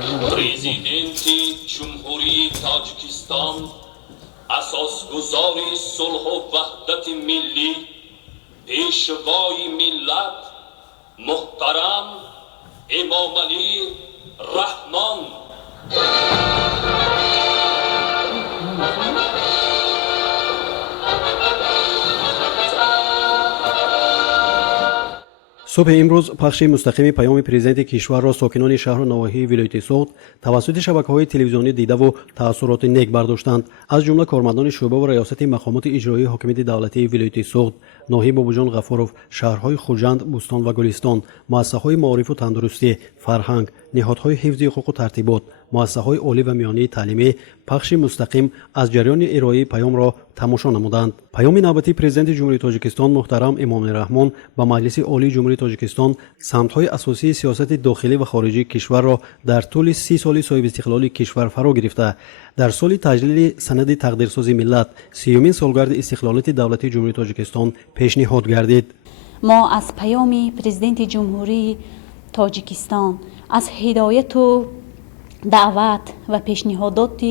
پرزیدنت جمهوری تاجیکستان اساسگزار صلح و وحدت ملی پیشوای ملت محترم امام علی رحمان صبح امروز پخش مستقیم پیام پرزیدنت کشور را ساکنان شهر و نواحی ولایت سوخت توسط شبکه‌های تلویزیونی دیده و تاثیرات نیک برداشتند. از جمله کارمندان شعبه و ریاست مقامات اجرایی حاکمیت دولتی ولایت سوخت، ناهی بابوجان غفورов، شهرهای خوجند، بوستان و گلستان، مؤسسه‌های معارف و تندرستی، فرهنگ، نهادهای حفظ حقوق و ترتیبات، مؤسسه‌های عالی و میانی تعلیمی پخش مستقیم از جریان ارائه پیام را تماشا نمودند. پیام نوبتی پرزیدنت جمهوری تاجیکستان محترم امام رحمان با مجلس عالی جمهوری تاجیکستان سمت‌های اساسی سیاست داخلی و خارجی کشور را در طول 30 سال صاحب استقلالی کشور فرا گرفته، در سال تجلیل سند تقدیرسازی ملت 30مین سالگرد استقلالیت دولتی جمهوری تاجیکستان پیشنهاد گردید. ما از پیام پرزیدنت جمهوری تاجیکستان از هدایت و دعوت و پیشنهادات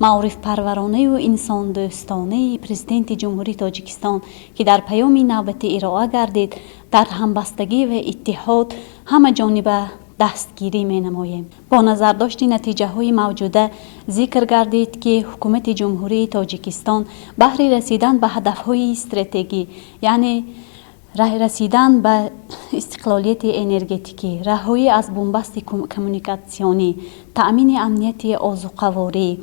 معارف پرورانه و انسان دوستانه پرزیدنت جمهوری تاجیکستان که در پیام نوبتی ارائه گردید در همبستگی و اتحاد همه جانبه دستگیری می نماییم. با نظرداشت نتیجه های موجوده ذکر گردید که حکومت جمهوری تاجیکستان بهر رسیدن به هدف های استراتژی یعنی رسیدن به استقلالیت انرژتیکی، رهایی از بنبست کمونیکاسیونی، تأمین امنیت آذوقه‌واری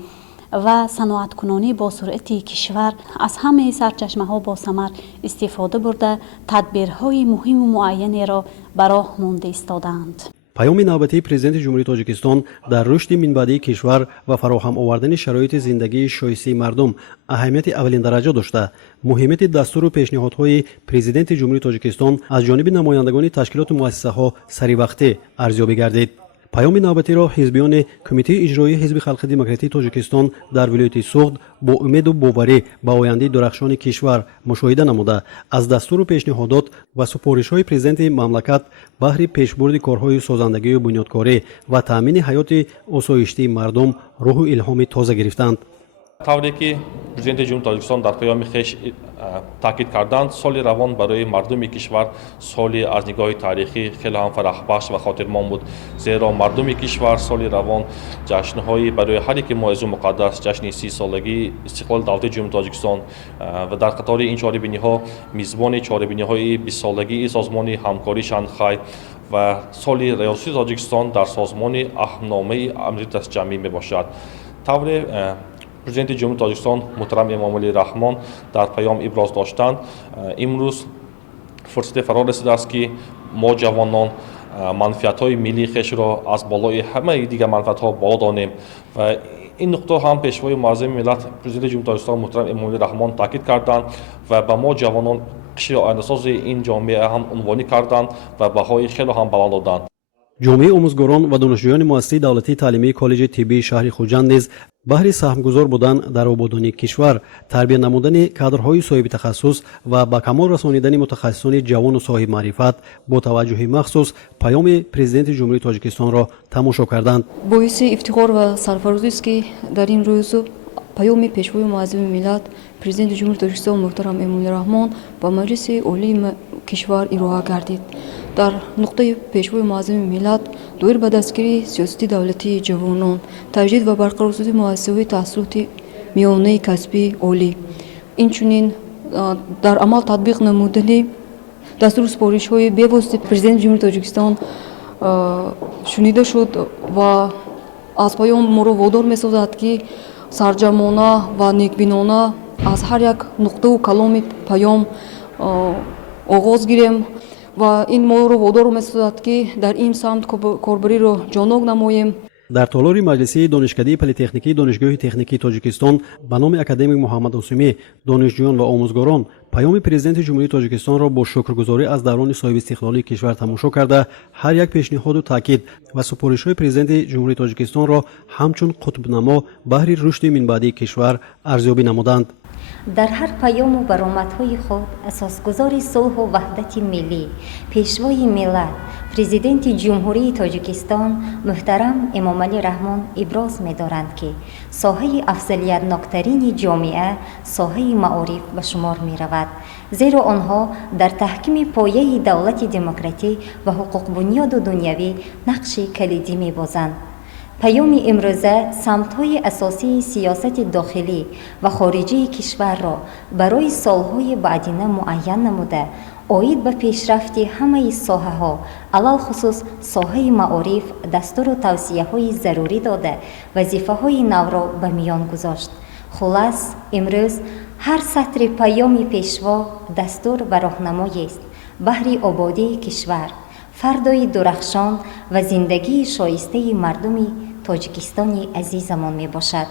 و صنعت کنانی با سرعت کشور از همه سرچشمه ها با ثمر استفاده برده تدبیرهای مهم و معین را به راه مانده ایستادند. پیام نوبتی پرزیدنت جمهوری تاجیکستان در رشد منبعی کشور و فراهم آوردن شرایط زندگی شایسته مردم اهمیت اولین درجه داشته، مهمیت دستور و پیشنهادهای پرزیدنت جمهوری تاجیکستان از جانب نمایندگان تشکیلات و مؤسسه‌ها سریع ارزیابی گردید. پیام نوبتی را حزبیان کمیته اجرایی حزب خلق دموکراتیک تاجیکستان در ولایت سوخت با امید و باوری به آینده درخشان کشور مشاهده نموده از دستور و پیشنهادات و سپارش‌های پرزیدنت مملکت بهر پیشبرد کارهای سازندگی و بنیادکاری و تامین حیات آسایشته مردم روح و الهام تازه گرفتند. طوری که پرزیدنت جمهوری تاجیکستان در پیام خویش تاکید کردند سال روان برای مردم کشور سالی از نگاه تاریخی خیلی هم فرح‌بخش و خاطرمان بود، زیرا مردم کشور سال روان جشن‌هایی برای هر یک موعظ مقدس جشن 30 سالگی استقلال دولت جمهوری تاجیکستان و در قطار این چهاربینی‌ها میزبان چهاربینی‌های 20 سالگی سازمان همکاری شانگهای و سال ریاست تاجیکستان در سازمان عهدنامه امنیت دستجمعی میباشد. طور پرزیدنت جمهوری تاجیکستان محترم امام علی رحمان در پیام ابراز داشتند امروز فرصت فرا رسیده است که ما جوانان منفعت‌های ملی خویش را از بالای همه دیگر منفعت‌ها بالا دانیم و این نقطه هم پیشوای معظم ملت پرزیدنت جمهوری تاجیکستان محترم امام علی رحمان تاکید کردند و به ما جوانان قشر آینده‌ساز این جامعه هم عنوانی کردند و بهای خیلی هم بالا دادند. جامعه آموزگاران و دانشجویان مؤسسه دولتی تعلیمی کالج طبی شهر خوجند نیز بهر سهمگزار بودن در آبادانی کشور، تربیت نمودن کادرهای صاحب تخصص و به کمال رسانیدن متخصصان جوان و صاحب معرفت با توجه مخصوص پیام پرزیدنت جمهوری تاجیکستان را تماشا کردند. باعث افتخار و سرفرازی است که در این روز پیام پیشوای معظم ملت پرزیدنت جمهوری تاجیکستان محترم امام رحمان با مجلس عالی کشور ارائه گردید. در نقطه پیشوای معظم ملت دایر به دستگیری سیاست دولتی جوانان، تجدید و برقرارسازی مؤسسه‌های تحصیلات میانه کسبی عالی، اینچنین در عمل تطبیق نمودن دستور سپارش‌های بی‌واسطه پرزیدنت جمهوری تاجیکستان شنیده شد و از پیام ما را وادار می‌سازد که سرجمانه و نیکبینانه از هر یک نقطه و کلام پیام آغاز گیریم و این ما رو وادار می‌سازد که در این سمت کاربری رو جانب نماییم. در تالار مجلسی دانشکده پلی‌تکنیکی دانشگاه تکنیکی تاجیکستان به نام اکادمیک محمد عاصمی دانشجویان و آموزگاران پیام پرزیدنت جمهوری تاجیکستان را با شکرگزاری از دوران صاحب استقلالی کشور تماشا کرده هر یک پیشنهاد و تاکید و سپارش‌های پرزیدنت جمهوری تاجیکستان را همچون قطب نما بهر رشد منبعی کشور ارزیابی نمودند. در هر پیام و برآمدهای خود اساسگزار صلح و وحدت ملی پیشوای ملت پرزیدنت جمهوری تاجیکستان محترم امام علی رحمان ابراز می‌دارند که ساحه افضلیت‌ناکترین جامعه ساحه معارف به شمار می‌رود، زیرا آنها در تحکیم پایه دولت دموکراتی و حقوق بنیاد دنیوی نقش کلیدی می‌بازند. پیام امروزه سمت‌های اساسی سیاست داخلی و خارجی کشور را برای سالهای بعدینه معین نموده، اید به پیشرفت همه ساحه‌ها، علل خصوص ساحه معارف دستور و توصیه‌های ضروری داده، وظیفه‌های نو را به میان گذاشت. خلاص امروز هر سطر پیام پیشوا دستور و راهنمایی است بهر آبادی کشور، فردای درخشان و زندگی شایسته مردم تاجیکستان عزیزمان می باشد.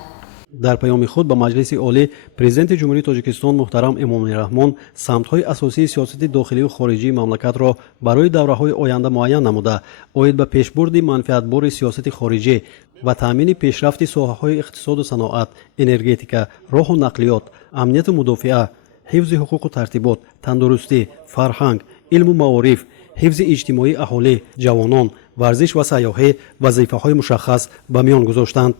در پیام خود به مجلس عالی پرزیدنت جمهوری تاجیکستان محترم امام علی رحمان سمت‌های اساسی سیاست داخلی و خارجی مملکت را برای دوره‌های آینده معین نموده، اید به پیشبرد منفعت‌بار سیاست خارجی و تأمین پیشرفت ساحه‌های اقتصاد و صنعت، انرژتیکا، راه و نقلیات، امنیت و مدافعت، حفظ حقوق و ترتیبات، تندرستی، فرهنگ، علم و معارف، حفظ اجتماعی اهالی، جوانان، ورزش و سیاحت وظیفه‌های مشخص به میان گذاشتند.